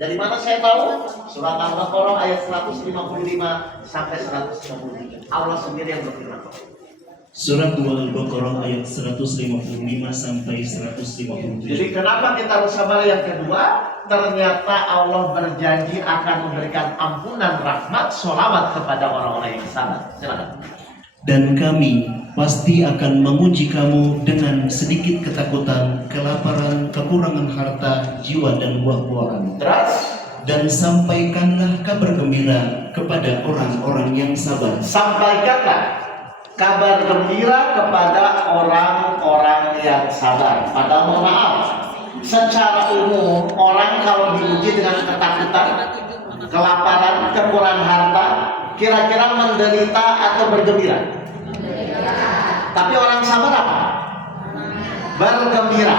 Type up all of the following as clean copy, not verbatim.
Dari mana saya tahu? Surat Al-Baqarah ayat 155 sampai 153. Allah sendiri yang berfirman. Surat 2 Al-Baqarah ayat 155 sampai 157. Jadi kenapa kita harus sabar? Yang kedua, ternyata Allah berjanji akan memberikan ampunan, rahmat, sholawat kepada orang-orang yang sabar. Silakan. Dan kami pasti akan menguji kamu dengan sedikit ketakutan, kelaparan, kekurangan harta, jiwa dan buah-buahan. Terus, dan sampaikanlah kabar gembira kepada orang-orang yang sabar. sampaikanlah kabar gembira kepada orang-orang yang sabar. Padahal mohon maaf, secara umum orang kalau diuji dengan ketakutan, kelaparan, kekurangan harta, kira-kira menderita atau bergembira? Tapi orang sabar apa? Bergembira.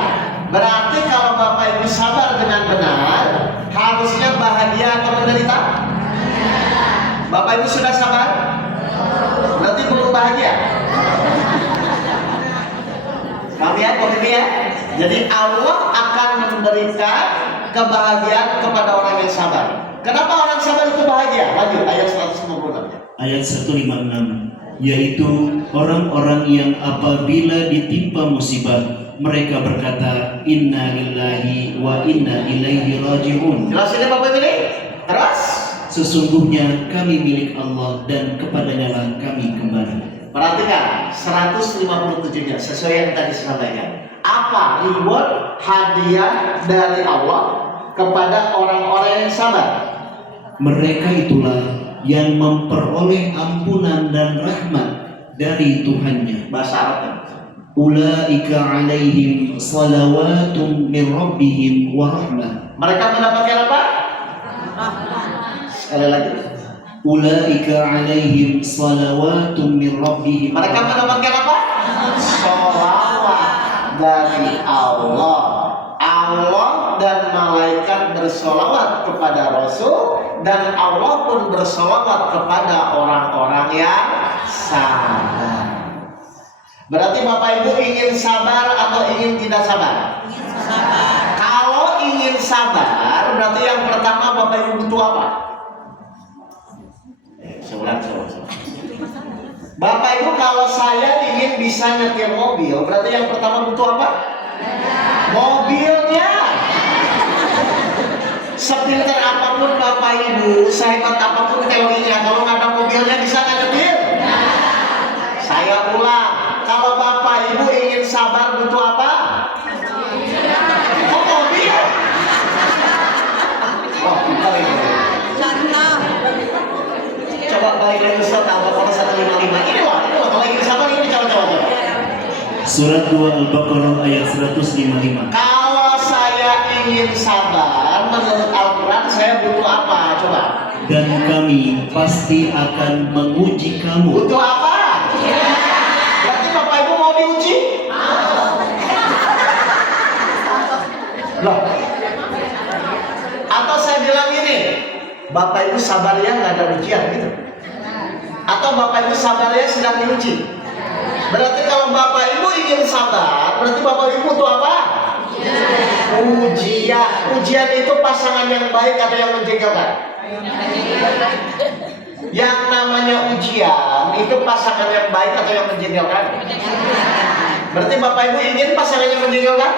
Berarti kalau Bapak Ibu sabar dengan benar, harusnya bahagia atau menderita? Bapak Ibu sudah sabar? Berarti belum bahagia. Kami ya, ya. Jadi Allah akan memberikan kebahagiaan kepada orang yang sabar. Kenapa orang sabar itu bahagia? Lanjut ayat 156. Ayat 156, yaitu orang-orang yang apabila ditimpa musibah mereka berkata inna lillahi wa inna ilaihi raji'un. Jelas ini Bapak Ibu ini? Terus sesungguhnya kami milik Allah dan kepadanya lah kami kembali. perhatikan 157-nya sesuai yang tadi saya sampaikan. Apa reward hadiah dari Allah kepada orang-orang yang sabar? Mereka itulah yang memperoleh ampunan dan rahmat dari Tuhannya. Bahasa Arabnya. Ulaika alaihim salawatun min rabbihim wa rahmah. Mereka mendapatkan apa? Sekali lagi. Ulaika alaihim salawatun min rabbihim. Mereka mendapatkan apa? Sholawat dari Allah. Allah dan malaikat bersolawat kepada Rasul, dan Allah pun bersolawat kepada orang-orang yang sabar. Berarti Bapak Ibu ingin sabar atau ingin tidak sabar? Sabar. Kalau ingin sabar, berarti yang pertama Bapak Ibu butuh apa? Sebentar. Bapak Ibu, kalau saya ingin bisa nyetir mobil, berarti yang pertama butuh apa? Mobilnya. Sepinter apapun Bapak Ibu, sehebat apapun teorinya, kalau nggak ada mobilnya bisa nggak nyetir? Saya ulang, kalau Bapak Ibu ingin sabar butuh apa? Oh, mobil. Wah, pintar ini. Coba balik lagi Ustaz Al-Baqarah 155. Ini loh, kalau ingin sabar ini coba. Surat 2 Al-Baqarah ayat 155. Kalau saya ingin sabar, menurut Al-Quran saya butuh apa? Coba. Dan kami pasti akan menguji kamu. Butuh apa? Berarti Bapak Ibu mau diuji? Loh. Atau saya bilang gini, Bapak Ibu sabar ya, nggak ada ujian gitu. Atau Bapak Ibu sabar ya sedang diuji. Berarti kalau Bapak Ibu ingin sabar, berarti Bapak Ibu butuh apa? Ujian. Ujian itu pasangan yang baik atau yang menjengkelkan? Yang namanya ujian itu pasangan yang baik atau yang menjengkelkan? Berarti Bapak Ibu ingin pasangan yang menjengkelkan?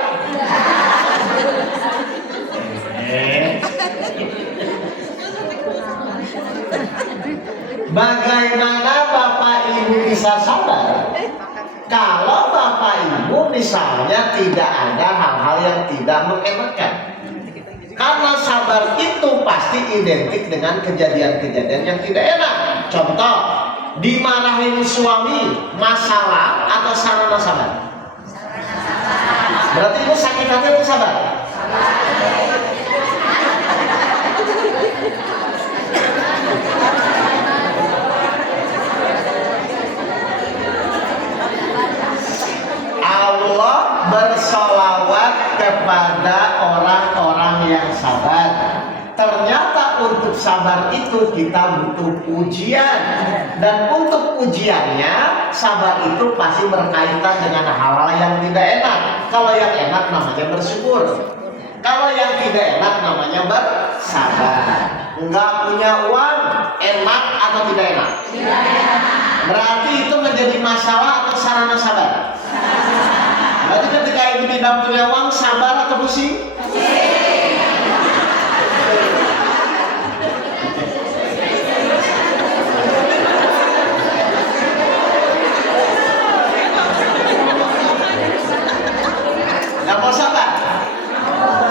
Bagaimana Bapak Ibu bisa sabar kalau Bapak Ibu misalnya tidak ada hal-hal yang tidak mengenakan? Karena sabar itu pasti identik dengan kejadian-kejadian yang tidak enak. Contoh, dimarahin suami, masalah atau sarana sabar? Berarti Ibu sakit hati atau sabar? Allah bersolawat kepada orang-orang yang sabar. Ternyata untuk sabar itu kita butuh ujian. Dan untuk ujiannya, sabar itu pasti berkaitan dengan hal-hal yang tidak enak. Kalau yang enak namanya bersyukur. Kalau yang tidak enak namanya bersabar. sabar. Enggak punya uang, enak atau tidak enak? Berarti itu menjadi masalah atau sarana sabar? Berarti ketika ibu tidak punya uang, sabar atau pusing? Nggak mau sabar?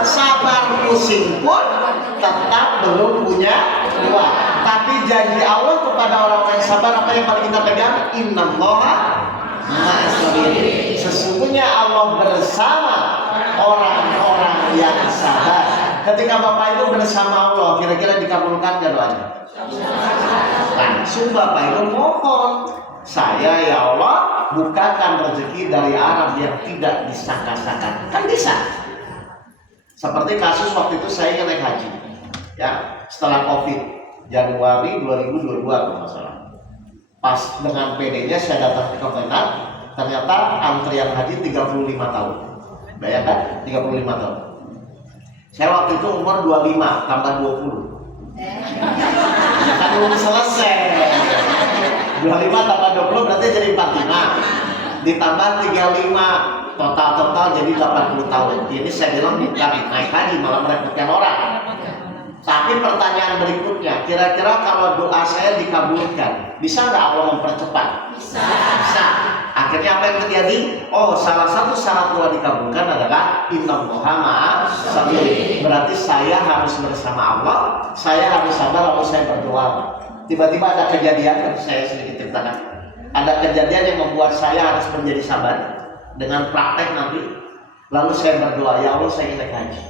Sabar pusing pun tetap belum punya uang. Tapi janji Allah kepada orang yang sabar, apa yang paling kita pegang? Innallaha ma'as-sabirin. Sesungguhnya Allah bersama orang-orang yang sabar. Ketika Bapak Ibu bersama Allah, kira-kira dikabulkan nggak doanya? Langsung Bapak Ibu mohon, saya ya Allah bukakan rezeki dari arah yang tidak disangka-sangka. Kan bisa. Seperti kasus waktu itu saya ingin naik haji, ya setelah COVID Januari 2022 kalau nggak salah. Pas dengan PD-nya saya datang ke Kemenak, ternyata antrian haji 35 tahun. Bayangkan 35 tahun. Saya waktu itu umur 25 tambah 20. Kan belum selesai. 25 tambah 20 berarti jadi 45. Ditambah 35 total jadi 80 tahun. Ini saya bilang bukan naik haji, malah merepotkan orang. Tapi pertanyaan berikutnya, kira-kira kalau doa saya dikabulkan, bisa nggak Allah mempercepat? Bisa. Akhirnya apa yang terjadi? Oh, salah satu syarat doa dikabulkan adalah innallaha ma'as-sabirin. Berarti saya harus bersama Allah, saya harus sabar kalau saya berdoa. Tiba-tiba ada kejadian, saya sedikit ceritakan. Ada kejadian yang membuat saya harus menjadi sabar dengan praktek nanti. Lalu saya berdoa, ya Allah saya ingin naik haji.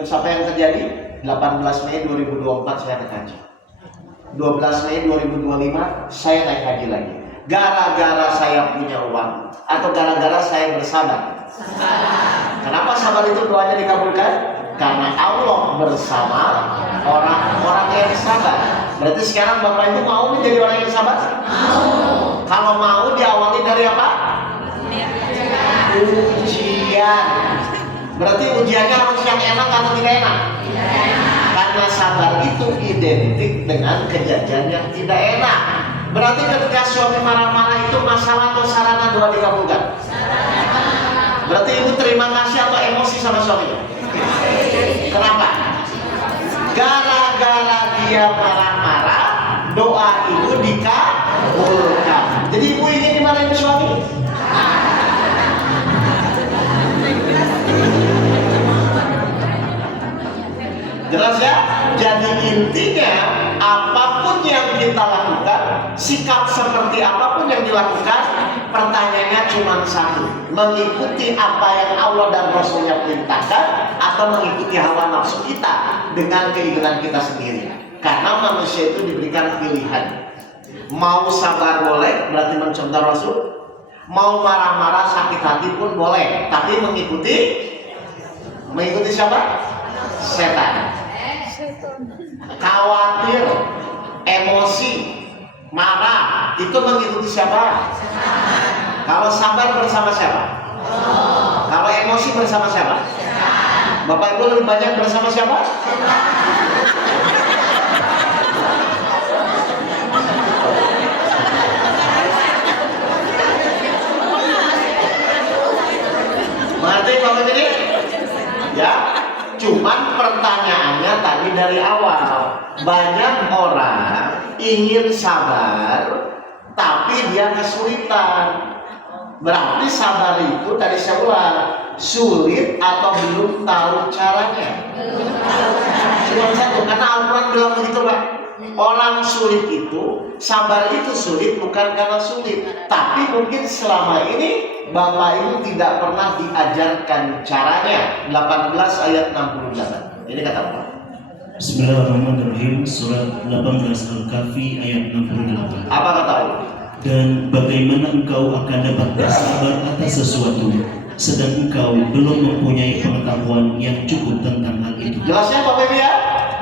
Terus apa yang terjadi? 18 Mei 2024 saya naik haji. 12 Mei 2025 saya naik haji lagi. Gara-gara saya punya uang atau gara-gara saya bersabar? Kenapa sabar itu doanya dikabulkan? Karena Allah bersama orang-orang yang sabar. Berarti sekarang Bapak Ibu mau menjadi orang yang sabar? Mau. Kalau mau diawali dari apa? Ujian. Berarti ujiannya harus yang enak atau tidak enak? Karena sabar itu identik dengan kejadian yang tidak enak. Berarti ketika suami marah-marah itu masalah atau sarana doa dikabulkan? Berarti ibu terima kasih atau emosi sama suaminya? Kenapa? Gara-gara dia marah-marah, doa ibu dikabulkan. Jadi ibu ingin dimarahin suami? Jelas ya? Jadi intinya apapun yang kita lakukan, sikap seperti apapun yang dilakukan, pertanyaannya cuma satu: mengikuti apa yang Allah dan Rasulnya perintahkan atau mengikuti hawa nafsu kita dengan keinginan kita sendiri. Karena manusia itu diberikan pilihan. Mau sabar boleh, berarti mencontoh Rasul. Mau marah-marah sakit hati pun boleh, tapi mengikuti siapa? Setan. Khawatir, emosi, marah, itu mengikuti siapa? Kalau sabar bersama siapa? Kalau emosi bersama siapa? Bapak Ibu lebih banyak bersama siapa? Mengerti Bapak ini? Ya. Cuman pertanyaannya tadi dari awal, banyak orang ingin sabar tapi dia kesulitan. Berarti sabar itu tadi saya ulang, sulit atau belum tahu caranya? Cuma satu, karena Al-Quran bilang begitu Pak. Orang sulit itu, sabar itu sulit bukan karena sulit, tapi mungkin selama ini Bapak Ibu tidak pernah diajarkan caranya. 18 ayat 68. Ini kata Allah. Bismillahirrahmanirrahim. Surat 18 Al-Kahfi ayat 68. Apa kata Allah? Dan bagaimana engkau akan dapat bersabar atas sesuatu sedang engkau belum mempunyai pengetahuan yang cukup tentang hal itu. Jelasnya Bapak Ibu ya?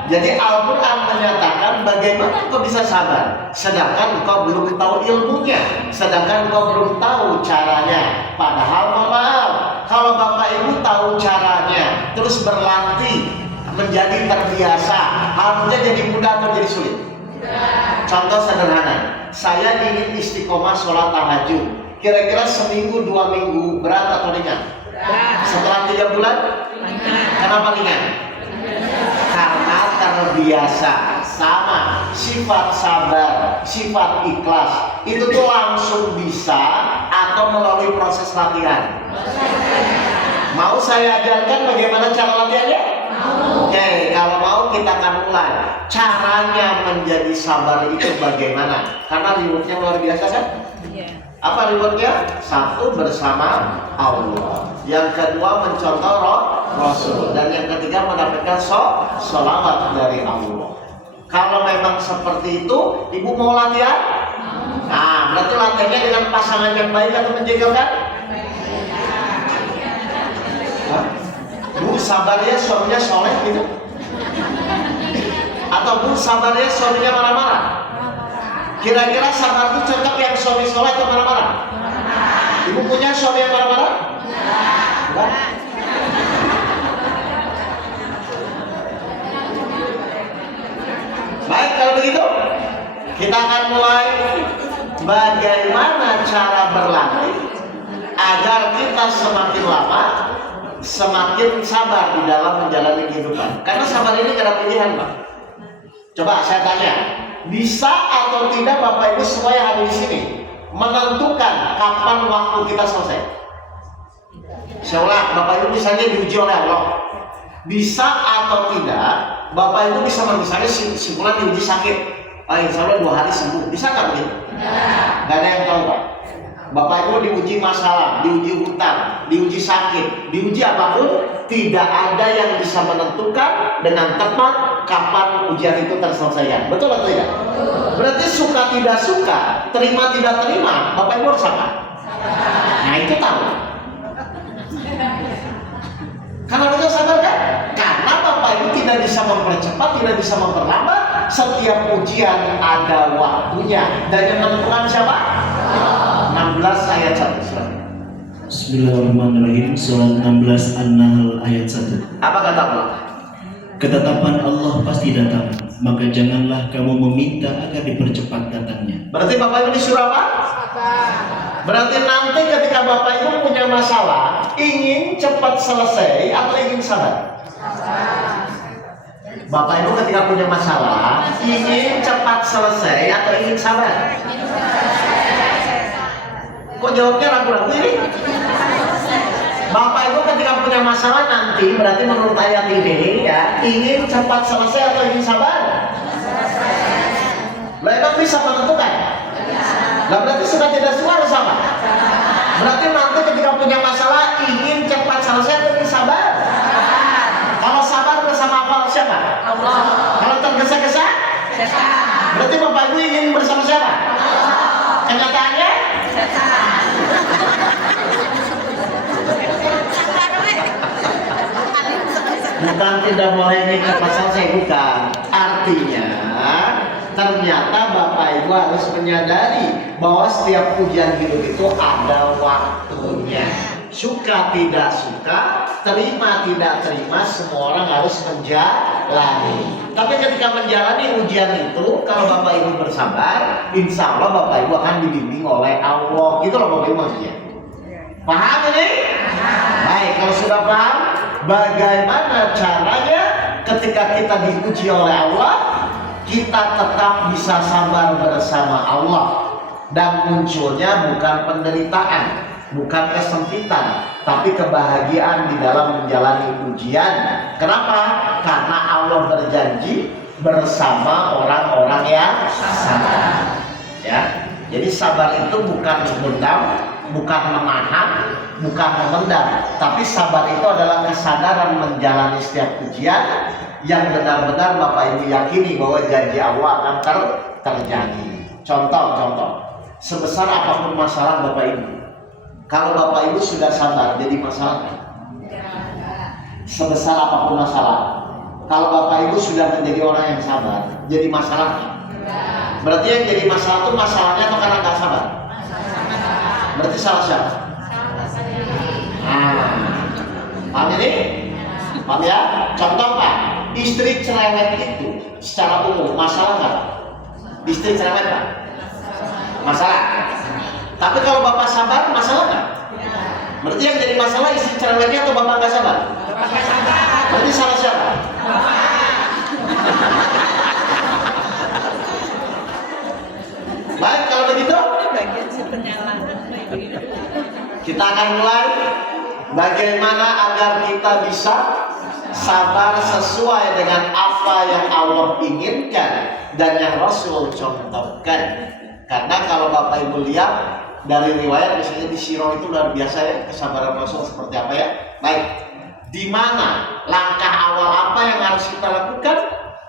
Jadi Al-Quran menyatakan bagaimana engkau bisa sabar sedangkan engkau belum tahu ilmunya, sedangkan engkau belum tahu caranya. Padahal maaf, kalau Bapak Ibu tahu caranya terus berlatih menjadi terbiasa, Harusnya jadi mudah atau jadi sulit? Contoh sederhana, saya ingin istiqomah sholat tahajud. Kira-kira seminggu 2 minggu berat atau ringan? Setelah 3 bulan? Kenapa ringan? Karena terbiasa. Sama sifat sabar, sifat ikhlas itu tuh langsung bisa atau melalui proses latihan. Mau saya ajarkan bagaimana cara latihannya? Oke, kalau mau kita akan mulai. Caranya menjadi sabar itu bagaimana? Karena rewardnya luar biasa kan? Apa rewardnya? Satu, bersama Allah. Yang kedua, mencontoh Rasul. Dan yang ketiga, mendapatkan sholawat dari Allah. Kalau memang seperti itu, ibu mau latihan? Nah, berarti latihannya dengan pasangan yang baik atau menjegalkan? Bu, sabarnya suaminya soleh gitu? Atau bu, sabarnya suaminya marah-marah? Kira-kira sabar itu cocok yang suami soleh atau marah-marah? Ibu punya suami yang marah-marah? Enggak? Baik, kalau begitu kita akan mulai bagaimana cara berlatih agar kita semakin lama semakin sabar di dalam menjalani kehidupan. Karena sabar ini gak ada pilihan, Pak. Coba saya tanya, bisa atau tidak Bapak Ibu semua yang ada di sini menentukan kapan waktu kita selesai? Saya ulang, Bapak Ibu misalnya diuji oleh Allah, bisa atau tidak Bapak Ibu bisa misalnya sebulan diuji sakit, insya Allah 2 hari sembuh, bisa nggak begitu? Nggak ada yang tahu, Pak. Bapak Ibu diuji masalah, diuji hutang, diuji sakit, diuji apapun, tidak ada yang bisa menentukan dengan tepat kapan ujian itu terselesaikan. Betul atau tidak? Berarti suka tidak suka, terima tidak terima, Bapak Ibu harus apa? Nah itu tahu. Karena kita sabar kan? Karena Bapak Ibu tidak bisa mempercepat, tidak bisa memperlambat. Setiap ujian ada waktunya. Dan yang menentukan siapa? 16 ayat 1. Bismillahirrahmanirrahim. Surat 16 An-Nahl ayat 1. Apa kata Allah? Ketetapan Allah pasti datang, maka janganlah kamu meminta agar dipercepat datangnya. Berarti Bapak Ibu disuruh apa? Berarti nanti ketika Bapak Ibu punya masalah, ingin cepat selesai atau ingin sabar? Bapak Ibu ketika punya masalah, ingin cepat selesai atau ingin sabar? Kok jawabnya ragu-ragu ini? Bapak Ibu ketika punya masalah nanti, berarti menurut ayat ini ya, ingin cepat selesai atau ingin sabar? Mereka bisa menentukan. Nah, berarti sudah tidak suka harus sama. Berarti nanti ketika punya masalah ingin cepat selesai atau ingin sabar? Kalau sabar bersama apa siapa? Allah. Kalau tergesa-gesa? Berarti Bapak Ibu ingin bersama siapa? Kenyataannya? Bukan tidak boleh ini cepat selesai, bukan. Artinya ternyata Bapak Ibu harus menyadari bahwa setiap ujian hidup itu ada waktunya. Suka tidak suka, terima tidak terima, semua orang harus menjalani. Tapi ketika menjalani ujian itu, kalau Bapak Ibu bersabar, insya Allah Bapak Ibu akan dibimbing oleh Allah. Gitu loh Bapak Ibu maksudnya. Paham ini? Baik, kalau sudah paham, bagaimana caranya ketika kita diuji oleh Allah, kita tetap bisa sabar bersama Allah. Dan munculnya bukan penderitaan, bukan kesempitan, tapi kebahagiaan di dalam menjalani ujian. Kenapa? Karena Allah berjanji bersama orang-orang yang sabar. Ya, jadi sabar itu bukan memendam, bukan menahan, bukan memendam, tapi sabar itu adalah kesadaran menjalani setiap ujian yang benar-benar Bapak Ibu yakini bahwa janji Allah akan terjadi. Contoh, sebesar apapun masalah Bapak Ibu, kalau Bapak Ibu sudah sabar, jadi masalah? Sebesar apapun masalah, kalau Bapak Ibu sudah menjadi orang yang sabar, jadi masalah? Berarti yang jadi masalah itu masalahnya atau karena nggak sabar? Berarti salah siapa? Paham ini? Paham ya? Contoh Pak, istri cerewet itu secara umum masalah nggak? Istri cerewet nggak? Masalah. Tapi kalau bapak sabar masalah nggak? Berarti yang jadi masalah istri cerewetnya atau bapak nggak sabar? Berarti salah siapa? Baik, kalau begitu kita akan mulai bagaimana agar kita bisa sabar sesuai dengan apa yang Allah inginkan dan yang Rasul contohkan. Karena kalau Bapak Ibu lihat dari riwayat misalnya di Sirah itu luar biasa ya kesabaran Rasul seperti apa ya. Baik, di mana langkah awal apa yang harus kita lakukan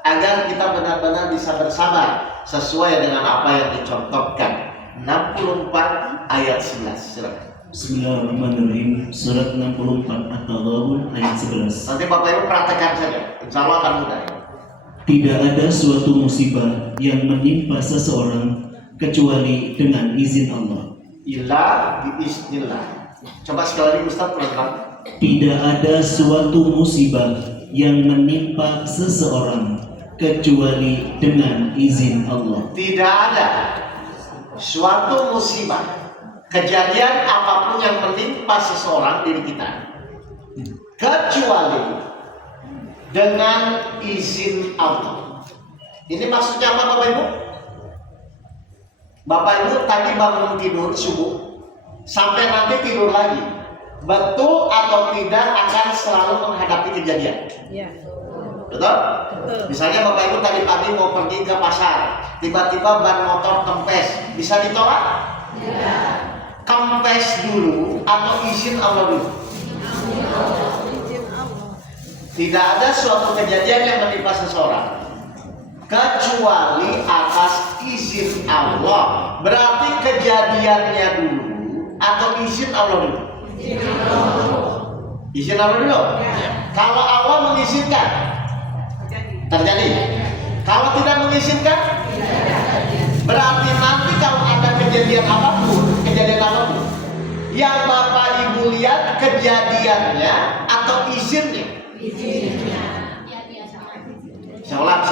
agar kita benar-benar bisa bersabar sesuai dengan apa yang dicontohkan. 64 ayat 11. Silakan. Bismillahirrahmanirrahim. Surat 64 At-Taghabun ayat 11. Nanti Bapak Ibu praktekkan saja, insya Allah akan mudah. Tidak ada suatu musibah yang menimpa seseorang kecuali dengan izin Allah. Illa biiznillah. Coba sekali lagi Ustaz pelan-pelan. Tidak ada suatu musibah yang menimpa seseorang kecuali dengan izin Allah. Tidak ada suatu musibah, kejadian apapun yang menimpa seseorang diri kita kecuali dengan izin Allah. Ini maksudnya apa Bapak Ibu? Bapak Ibu tadi bangun tidur subuh sampai nanti tidur lagi, betul atau tidak akan selalu menghadapi kejadian? Ya. Betul? Misalnya Bapak Ibu tadi pagi mau pergi ke pasar, tiba-tiba ban motor kempes, bisa ditolak? Ya. Kempes dulu atau izin Allah dulu? Tidak ada suatu kejadian yang menimpa seseorang kecuali atas izin Allah. Berarti kejadiannya dulu atau izin Allah dulu? Izin Allah dulu. Kalau Allah mengizinkan, terjadi. Kalau tidak mengizinkan, berarti nanti kalau ada kejadian apapun, yang Bapak Ibu lihat kejadiannya atau izinnya? Sholat.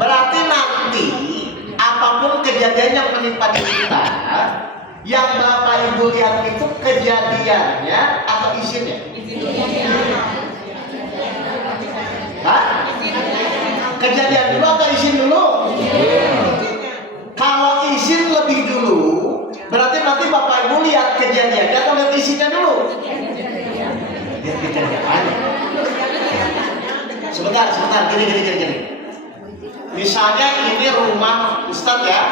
Berarti nanti apapun kejadian yang menimpa diri kita, yang Bapak Ibu lihat itu kejadiannya atau izinnya? Hah? Kejadian dulu atau izin dulu? Kalau izin lebih dulu, berarti nanti Bapak Ibu lihat kejadiannya atau lihat izinnya dulu? Lihat kejadiannya. Sebentar, gini. Misalnya ini rumah Ustadz ya,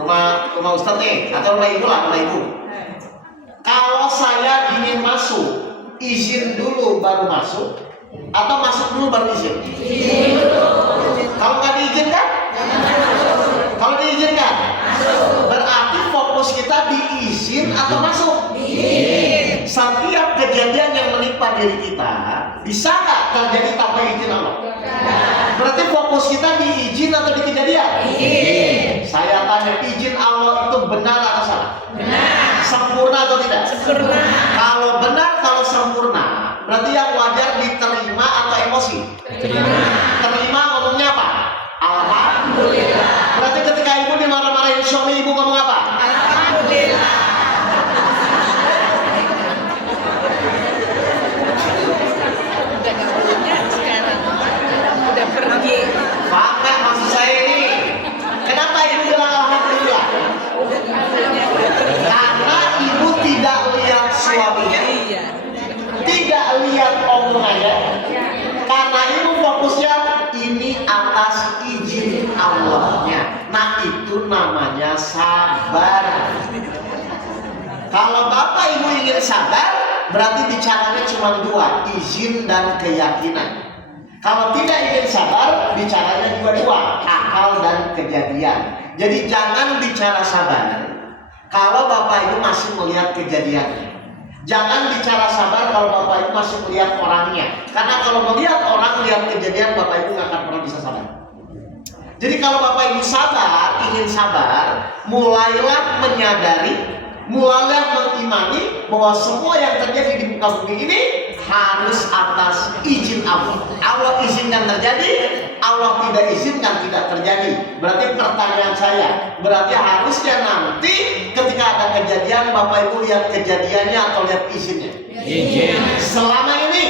rumah Ustadz nih, atau rumah ibu. Kalau saya ingin masuk, izin dulu baru masuk, atau masuk dulu baru izin? Kalau nggak diizinkan? Kalau diizinkan, berarti fokus kita di izin atau masuk? Setiap kejadian yang menimpa diri kita bisa nggak terjadi tanpa izin Allah? Berarti fokus kita di izin atau di kejadian? Saya tanya, izin Allah itu benar atau salah? Benar. Sempurna atau tidak? Sempurna. Kalau benar, kalau sempurna, berarti yang wajar diterima atau emosi? Terima ngomongnya apa? Alhamdulillah. Berarti ketika ibu dimarah-marahin suami, ibu ngomong apa? Alhamdulillah. Udah pergi. Maka maksud saya ini, kenapa ibu bilang alhamdulillah? Karena ibu tidak lihat suaminya, tidak lihat omongannya, karena ibu fokusnya ini atas izin Allahnya. Nah itu namanya sabar. Kalau Bapak Ibu ingin sabar, berarti bicaranya cuma dua, izin dan keyakinan. Kalau tidak ingin sabar, bicaranya dua-dua, akal dan kejadian. Jadi jangan bicara sabar kalau Bapak Ibu masih melihat kejadiannya. Jangan bicara sabar kalau Bapak Ibu masih melihat orangnya. Karena kalau melihat orang, lihat kejadian, Bapak Ibu nggak akan pernah bisa sabar. Jadi kalau Bapak Ibu sabar, ingin sabar, mulailah menyadari, mulailah mengimani bahwa semua yang terjadi di muka bumi ini harus atas izin Allah. Allah izinkan terjadi, Allah tidak izinkan tidak terjadi. Berarti pertanyaan saya, berarti harusnya nanti ketika ada kejadian Bapak Ibu lihat kejadiannya atau lihat izinnya? Izin. Selama ini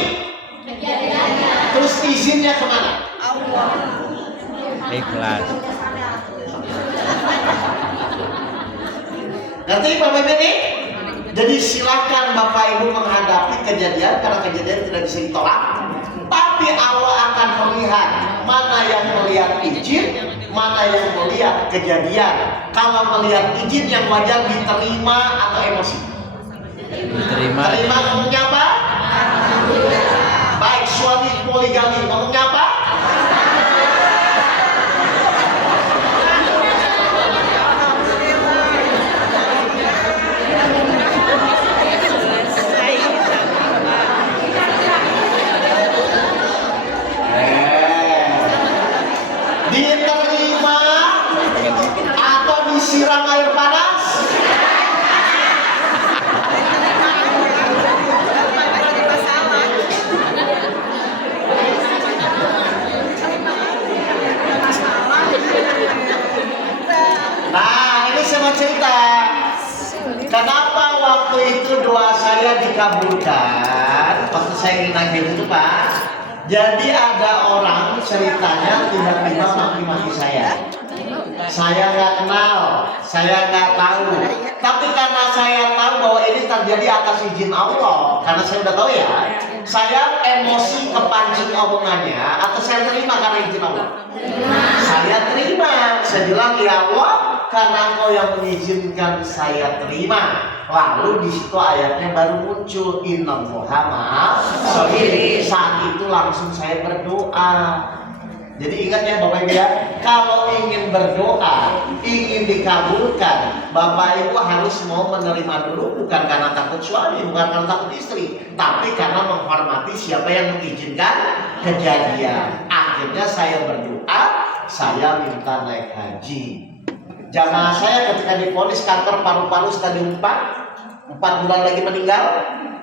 Kejadiannya terus izinnya kemana? Allah. Ikhlas. Ngerti Bapak Ibu ini? Jadi silakan Bapak Ibu menghadapi kejadian karena kejadian tidak bisa ditolak. Tapi Allah akan melihat mana yang melihat izin, mana yang melihat kejadian. Kalau melihat izin yang wajar diterima atau emosi? Diterima. Terima ngomongnya apa? Baik, suami poligami ngomongnya apa? Diterima atau disiram air panas? Nah, ini saya mau cerita. Kenapa waktu itu doa saya dikabulkan? Waktu saya ingin nagih itu Pak. Jadi ada orang ceritanya tiba-tiba maki-maki saya. Saya nggak kenal, saya nggak tahu. Tapi karena saya tahu bahwa ini terjadi atas izin Allah, karena saya udah tahu ya, saya emosi kepancing omongannya, atau saya terima karena izin Allah. Saya terima, saya bilang ya Allah, karena Engkau yang mengizinkan saya terima. Lalu di situ ayatnya baru muncul innallaha ma'as sabirin. Saat itu langsung saya berdoa. Jadi ingat ya Bapak Ibu ya, kalau ingin berdoa, ingin dikabulkan, Bapak Ibu harus mau menerima dulu, bukan karena takut suami, bukan karena takut istri, tapi karena menghormati siapa yang mengizinkan kejadian. Akhirnya saya berdoa, saya minta naik haji. Jamaah saya ketika divonis kanker paru-paru stadium 4 bulan lagi meninggal.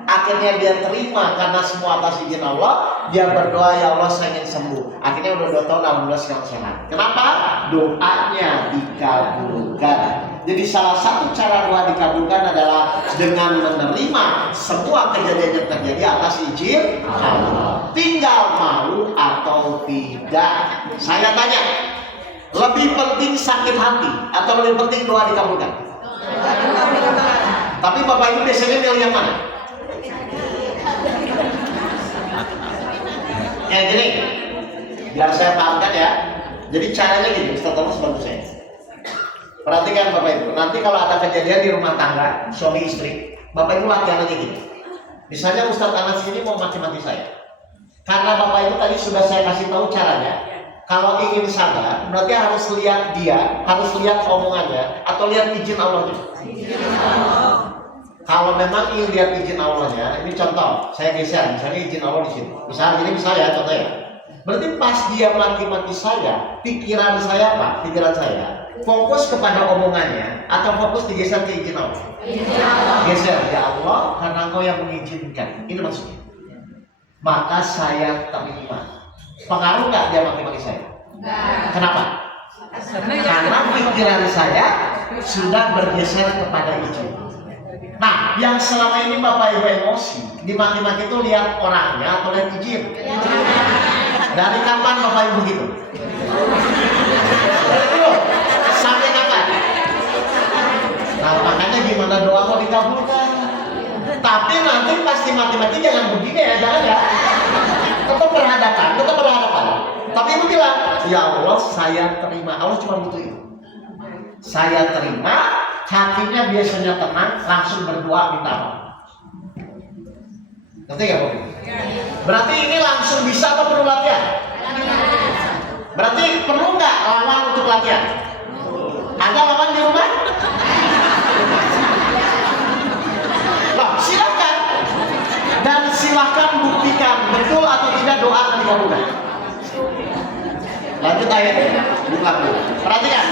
Akhirnya dia terima karena semua atas izin Allah. Dia berdoa, ya Allah saya ingin sembuh. Akhirnya udah 2 tahun alhamdulillah sekarang sehat. Kenapa? Doanya dikabulkan. Jadi salah satu cara doa dikabulkan adalah dengan menerima semua kejadian yang terjadi atas izin Allah. Tinggal mau atau tidak. Saya tanya, lebih penting sakit hati atau lebih penting doa dikabulkan? Tapi Bapak Ibu biasanya milih yang mana? Kayak gini, biar saya pahamkan ya. Jadi caranya gini, Ustaz Thomas bantu saya. Perhatikan Bapak Ibu, nanti kalau ada kejadian di rumah tangga, suami istri, Bapak Ibu latihan aja gini. Misalnya Ustaz Anas ini mau maki-maki saya. Karena Bapak Ibu tadi sudah saya kasih tahu caranya. Kalau ingin sabar, berarti harus lihat dia, harus lihat omongannya, atau lihat izin Allahnya. Kalau memang ingin lihat izin Allahnya, ini contoh, saya geser, misalnya izin Allah di sini. Misalnya ini misalnya contoh ya. Berarti pas dia maki-maki saya, pikiran saya apa? Pikiran saya fokus kepada omongannya atau fokus digeser ke izin Allah? Geser, ya Allah, karena Engkau yang mengizinkan. Ini maksudnya. Maka saya terima. Pengaruh nggak dia maki-maki saya? Kenapa? Karena pikiran saya sudah bergeser kepada izin. Nah, yang selama ini Bapak Ibu emosi, dimaki-maki itu lihat orangnya atau lihat izin? Dari kapan Bapak Ibu gitu? Sampai kapan? Nah, makanya gimana doa mau dikabulkan? Tapi nanti pasti maki-maki jangan begini ya, jangan ya. Tetap berhadapan. Tapi Ibu bilang, ya Allah saya terima. Allah cuma butuh itu. Saya terima. Hatinya biasanya tenang, langsung berdoa minta apa? Ngerti gak Bapak? Berarti ini langsung bisa atau perlu latihan? Berarti perlu nggak lawan untuk latihan? Ada lawan di rumah? Nah, silakan. Dan silakan buktikan betul atau tidak doa akan dikabulkan. Lanjut ayatnya, buka dulu. Perhatikan.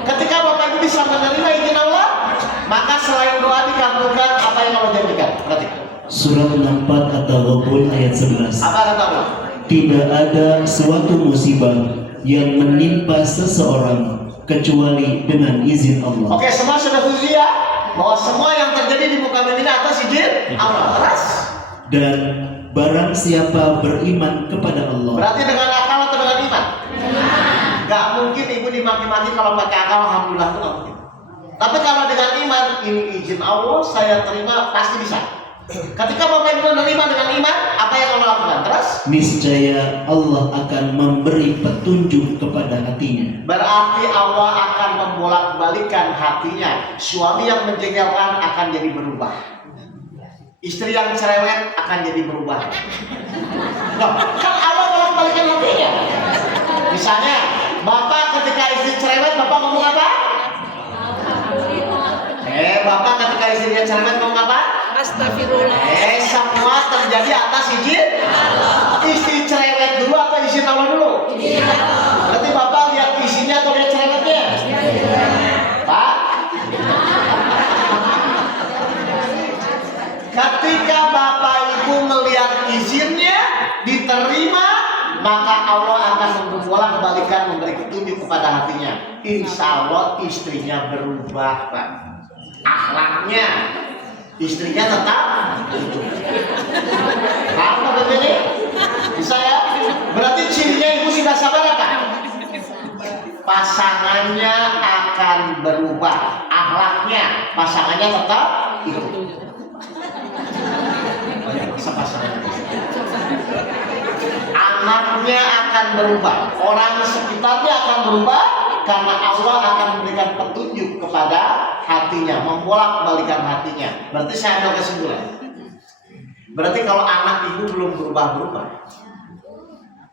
Ketika Bapak Ibu bisa menerima izin Allah, maka selain doa dikabulkan, apa yang Allah janjikan? Perhatikan. Surat 64 At-Taghabun ayat 11. Apa kata Allah? Tidak ada suatu musibah yang menimpa seseorang kecuali dengan izin Allah. Oke, semua sudah setuju ya bahwa semua yang terjadi di muka bumi ini atas izin Allah. Terus? Dan barang siapa beriman kepada Allah, Berarti dengan akal atau dengan iman? Gak mungkin ibu dimaki-maki kalau pakai akal, alhamdulillah itu gak mungkin. Tapi kalau dengan iman, ini izin Allah, saya terima, pasti bisa. Ketika Bapak Ibu menerima dengan iman, apa yang Allah lakukan? Terus? niscaya Allah akan memberi petunjuk kepada hatinya. Berarti Allah akan membolak-balikan hatinya. Suami yang menjengkelkan akan jadi berubah. Istri yang cerewet akan jadi berubah. Loh, kan Allah bolak-balikan hatinya. Misalnya, Bapak ketika istri cerewet, Bapak ngomong apa? Bapak ketika istrinya cerewet ngomong apa? Astagfirullah. Semua terjadi atas izin Istri cerewet dulu atau izin Allah dulu? Berarti Bapak lihat isinya atau lihat cerewetnya? Pak? Ketika Bapak Ibu melihat izinnya diterima, maka Allah akan membolak-balikan, memberi petunjuk kepada hatinya. Insya Allah istrinya berubah, Pak. Akhlaknya, istrinya tetap hidup. Apa begini? Bisa ya? Berarti cirinya ibu sudah sabar apa? Pasangannya akan berubah, akhlaknya, pasangannya tetap hidup. Pasangannya. Anaknya akan berubah, orang sekitarnya akan berubah, karena Allah akan memberikan petunjuk kepada hatinya, membolak-balikan hatinya. Berarti saya ambil kesimpulan. Berarti kalau anak ibu belum berubah-berubah,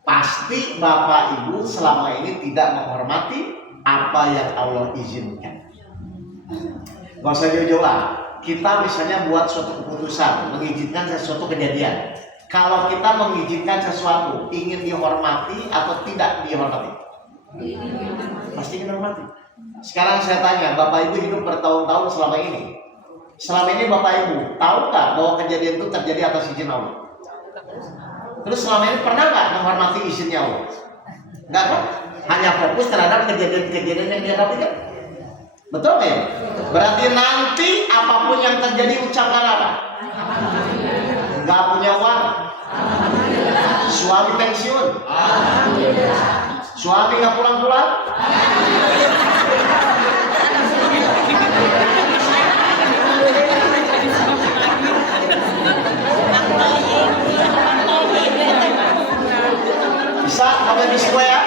pasti bapak ibu selama ini tidak menghormati apa yang Allah izinkan. Gak usah jauh-jauh lah. Kita misalnya buat suatu keputusan, mengizinkan sesuatu kejadian. Kalau kita mengizinkan sesuatu, ingin dihormati atau tidak dihormati? Pasti ingin dihormati. Sekarang saya tanya, Bapak Ibu hidup bertahun-tahun selama ini. Selama ini Bapak Ibu tahu nggak bahwa kejadian itu terjadi atas izin Allah? Terus selama ini pernah nggak menghormati izinnya Allah? Nggak kan? Hanya fokus terhadap kejadian-kejadian yang dihadapi kan? Betul nggak ya? Berarti nanti apapun yang terjadi ucapkan apa? Nggak punya uang, suami pensiun, suami nggak pulang-pulang, bisa kamu bisa ya.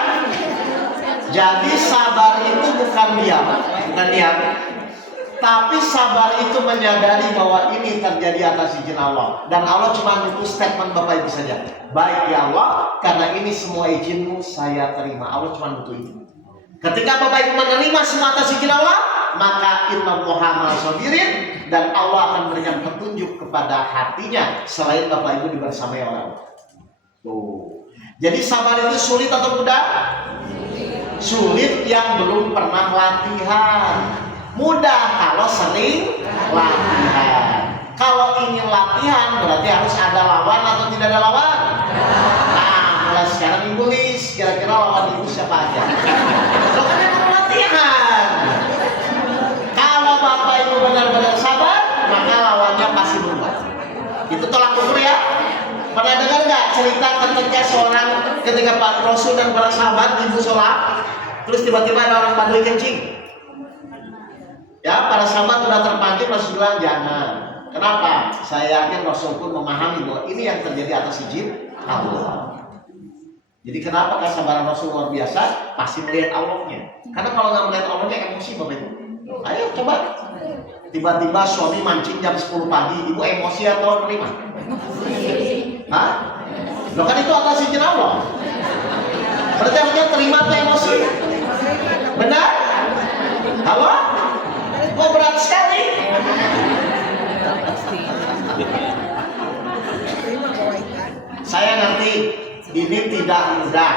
Jadi sabar itu bukan diam, tapi sabar itu menyadari bahwa ini terjadi atas izin Allah. Dan Allah cuma butuh statement Bapak Ibu saja. Baik ya Allah, karena ini semua izinmu saya terima. Allah cuma butuh itu. Ketika Bapak Ibu menerima semua atas izin Allah, maka innallaha ma'as-sabirin, dan Allah akan memberikan petunjuk kepada hatinya selain Bapak Ibu dibersamai oleh Allah. Tuh. Jadi sabar itu sulit atau mudah? Sulit yang belum pernah latihan. Mudah kalau sering latihan. Kalau ingin latihan berarti harus ada lawan atau tidak ada lawan? Nah, mulai sekarang ibu list, kira-kira lawan ibu siapa aja? Lo kan yang latihan. Kalau Bapak Ibu benar-benar sabar, maka lawannya pasti berubah. Itu tolak ukur ya. Pernah dengar nggak cerita ketika Pak Rasul dan para sahabat ibu sholat, terus tiba-tiba ada orang Badui kencing? Ya, para sahabat sudah terpancing, Rasul bilang jangan. Kenapa? Saya yakin Rasul pun memahami bahwa ini yang terjadi atas izin Allah. Jadi kenapa kesabaran Rasul luar biasa? Pasti melihat Allahnya. Karena kalau nggak melihat Allahnya emosi Bapak Ibu. Ayo coba. Tiba-tiba suami mancing jam 10 pagi, ibu emosi atau nerima? Hah? Loh kan itu atas izin Allah. Berarti artinya terima atau emosi? Benar? Halo? Kok berat sekali? Saya ngerti ini tidak mudah.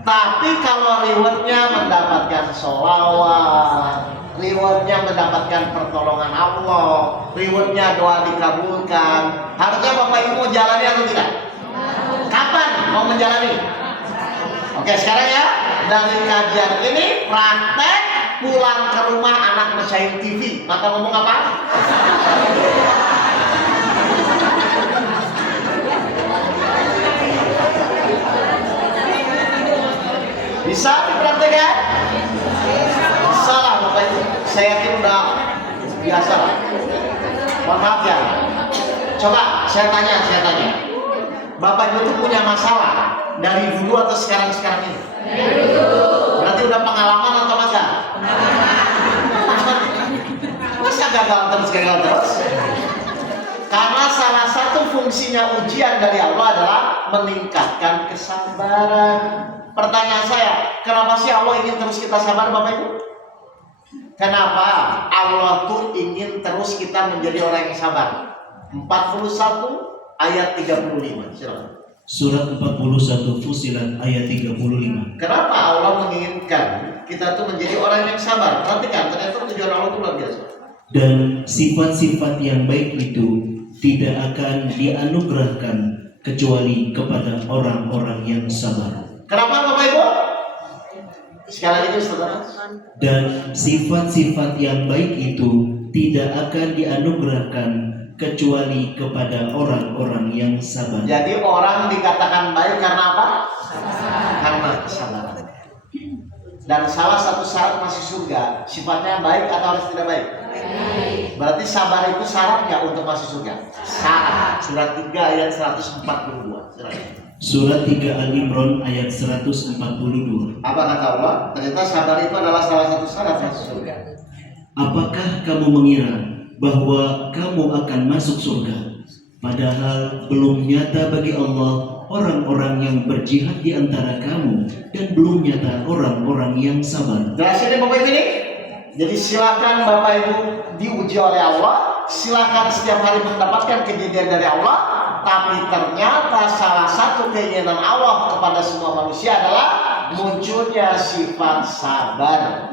Tapi kalau rewardnya mendapatkan sholawat, rewardnya mendapatkan pertolongan Allah, rewardnya doa dikabulkan. Harusnya Bapak Ibu mau jalani atau tidak? Kapan mau menjalani? Oke, sekarang ya, dari kajian ini praktek pulang ke rumah anak Masyaih TV. Maka ngomong apa? Bisa dipraktekkan? Bisa lah Bapak Ibu. Saya yakin udah biasa lah. Mohon maaf ya. Coba saya tanya. Bapak Ibu tuh punya masalah dari dulu atau sekarang ini? Berarti udah pengalaman atau enggak? Masa gagal terus? Karena salah satu fungsinya ujian dari Allah adalah meningkatkan kesabaran. Pertanyaan saya, kenapa sih Allah ingin terus kita sabar Bapak Ibu? Kenapa Allah tuh ingin terus kita menjadi orang yang sabar? 41 ayat 35. Silakan. Surat 41 Fusilat ayat 35. Kenapa Allah menginginkan kita tuh menjadi orang yang sabar? Perhatikan, ternyata tujuan Allah itu luar biasa. Dan sifat-sifat yang baik itu tidak akan dianugerahkan kecuali kepada orang-orang yang sabar. Kenapa Bapak Ibu? Sekali lagi saudara. Dan sifat-sifat yang baik itu tidak akan dianugerahkan kecuali kepada orang-orang yang sabar. Jadi orang dikatakan baik karena apa? Karena kesabaran. Dan salah satu syarat masuk surga, sifatnya baik atau harus tidak baik? Berarti sabar itu syaratnya untuk masuk surga. Syarat. Surat 3 ayat 142. Surat 3 Al-Imran ayat 142. Apa kata Allah? Ternyata sabar itu adalah salah satu syarat masuk surga. Apakah kamu mengira bahwa kamu akan masuk surga, padahal belum nyata bagi Allah orang-orang yang berjihad di antara kamu, dan belum nyata orang-orang yang sabar. Jelas ini Bapak Ibu ini? Jadi silakan Bapak Ibu diuji oleh Allah, silakan setiap hari mendapatkan kejadian dari Allah, tapi ternyata salah satu keinginan Allah kepada semua manusia adalah munculnya sifat sabar.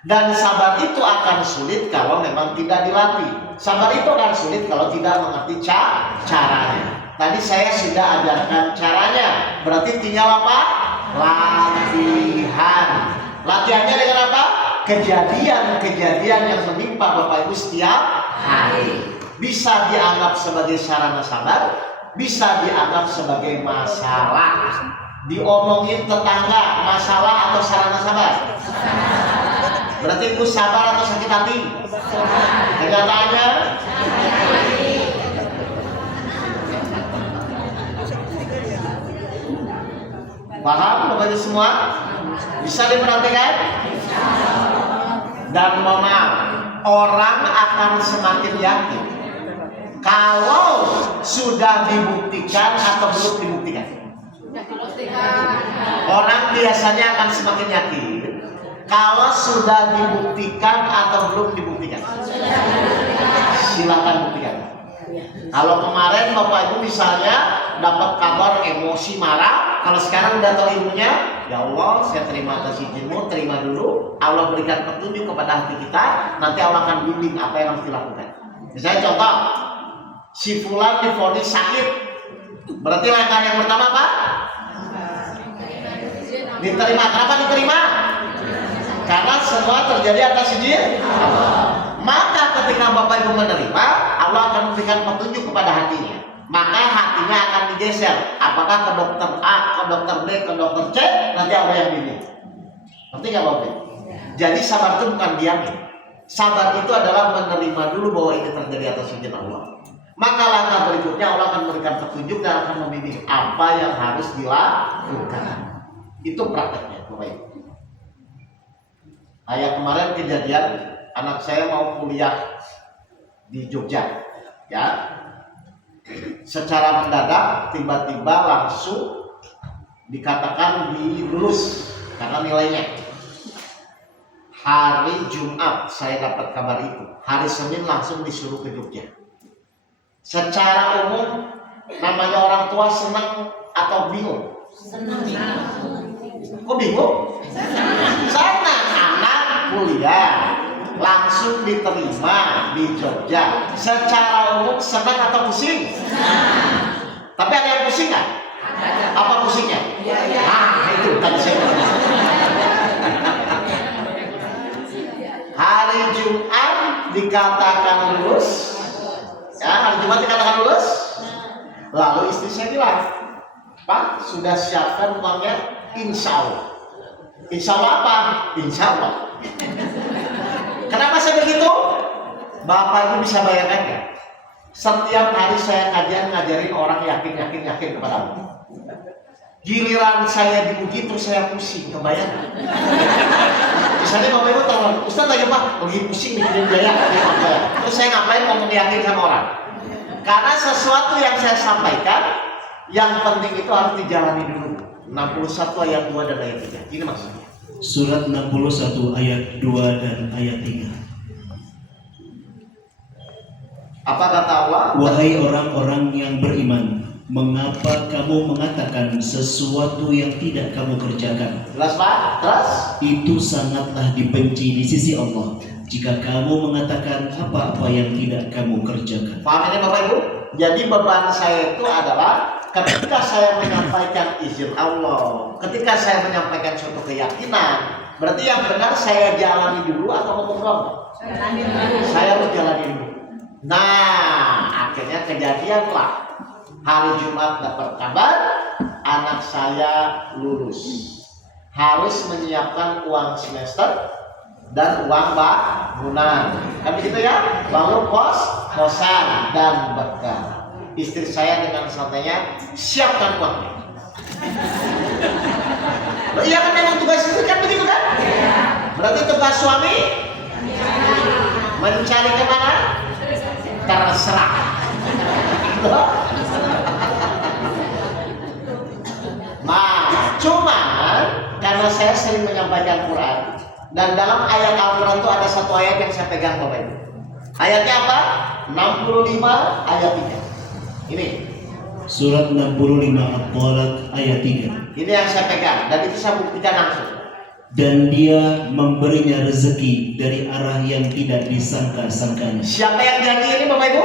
Dan sabar itu akan sulit kalau memang tidak dilatih. Sabar itu akan sulit kalau tidak mengerti caranya. Tadi saya sudah ajarkan caranya. Berarti tinggal apa? Latihan. Latihannya dengan apa? Kejadian-kejadian yang menimpa Bapak Ibu setiap hari. Bisa dianggap sebagai sarana sabar, bisa dianggap sebagai masalah. Diomongin tetangga, masalah atau sarana sabar? Berarti Ibu sabar atau sakit hati? Kenyataannya paham Bapak Ibu semua? Bisa diperhatikan? Dan mohon maaf, orang akan semakin yakin kalau sudah dibuktikan atau belum dibuktikan. Orang biasanya akan semakin yakin kalau sudah dibuktikan atau belum dibuktikan. Silakan buktikan. Kalau kemarin Bapak Ibu misalnya dapat kabar emosi marah, kalau sekarang udah tahu ilmunya, ya Allah saya terima atas izinmu, terima dulu. Allah berikan petunjuk kepada hati kita, nanti Allah akan bimbing apa yang harus dilakukan. Misalnya contoh, si fulan divonis sakit, berarti langkah yang pertama apa? Diterima. Kenapa diterima? Karena semua terjadi atas izin Allah. Maka ketika Bapak Ibu menerima, Allah akan memberikan petunjuk kepada hatinya. Maka hatinya akan digeser. Apakah ke dokter A, ke dokter B, ke dokter C, nanti Allah yang bimbing. Ngerti nggak Bapak Ibu? Jadi sabar itu bukan diamin. Sabar itu adalah menerima dulu bahwa ini terjadi atas izin Allah. Maka langkah berikutnya Allah akan memberikan petunjuk dan akan membimbing apa yang harus dilakukan. Itu prakteknya Bapak Ibu. Kayak kemarin kejadian anak saya mau kuliah di Jogja, ya. Secara mendadak tiba-tiba langsung dikatakan dilulus karena nilainya. Hari Jumat saya dapat kabar itu. Hari Senin langsung disuruh ke Jogja. Secara umum namanya orang tua senang atau bingung? Senang. Kok bingung? Senang. Anak kuliah, langsung diterima di Jogja. Secara umum senang atau pusing? Tapi ada yang pusing nggak? Apa pusingnya? Nah, itu tadi saya bilang. Hari Jumat dikatakan lulus. Ya, hari Jumat dikatakan lulus. Lalu istri saya bilang, Pak, sudah siapkan uangnya? Insya Allah. Insya Allah apa? Insya Allah. Kenapa saya begitu? Bapak Ibu bisa bayangkan ya? Setiap hari saya ngajarin orang yakin kepada Allah. Giliran saya diuji terus saya pusing, kebayang? Misalnya Bapak Ibu tahu, Ustaz lagi Pak, lagi pusing mikirin biaya. Terus saya ngapain ngomong yakin sama orang? Karena sesuatu yang saya sampaikan, yang penting itu harus dijalani dulu. 61 ayat 2 dan ayat 3. Ini maksudnya. Surat 61 ayat 2 dan ayat 3. Apa kata Allah? Wahai orang-orang yang beriman, mengapa kamu mengatakan sesuatu yang tidak kamu kerjakan? Jelas Pak? Terus? Itu sangatlah dibenci di sisi Allah jika kamu mengatakan apa-apa yang tidak kamu kerjakan. Paham ini Bapak Ibu? Jadi beban saya itu adalah ketika saya menyampaikan izin Allah, ketika saya menyampaikan suatu keyakinan, berarti yang benar saya jalani dulu atau ngomong doang? Saya harus jalani dulu. Nah, akhirnya kejadianlah hari Jumat dapat kabar anak saya lulus. Harus menyiapkan uang semester dan uang bangunan. Kan begitu ya? Lalu kosan dan bekal. Istri saya dengan santainya siapkan uangnya. Iya kan memang tugas istri kan begitu kan? Berarti tugas suami mencari kemana? Terserah. Nah, cuman karena saya sering menyampaikan Quran dan dalam ayat Al-Quran itu ada satu ayat yang saya pegang Bapak Ibu. Ayatnya apa? 65 ayat 3. Ini. Surat 65 At-Talaq ayat 3. Ini yang saya pegang dan itu saya buktikan langsung. Dan dia memberinya rezeki dari arah yang tidak disangka-sangkanya. Siapa yang janji ini Bapak Ibu?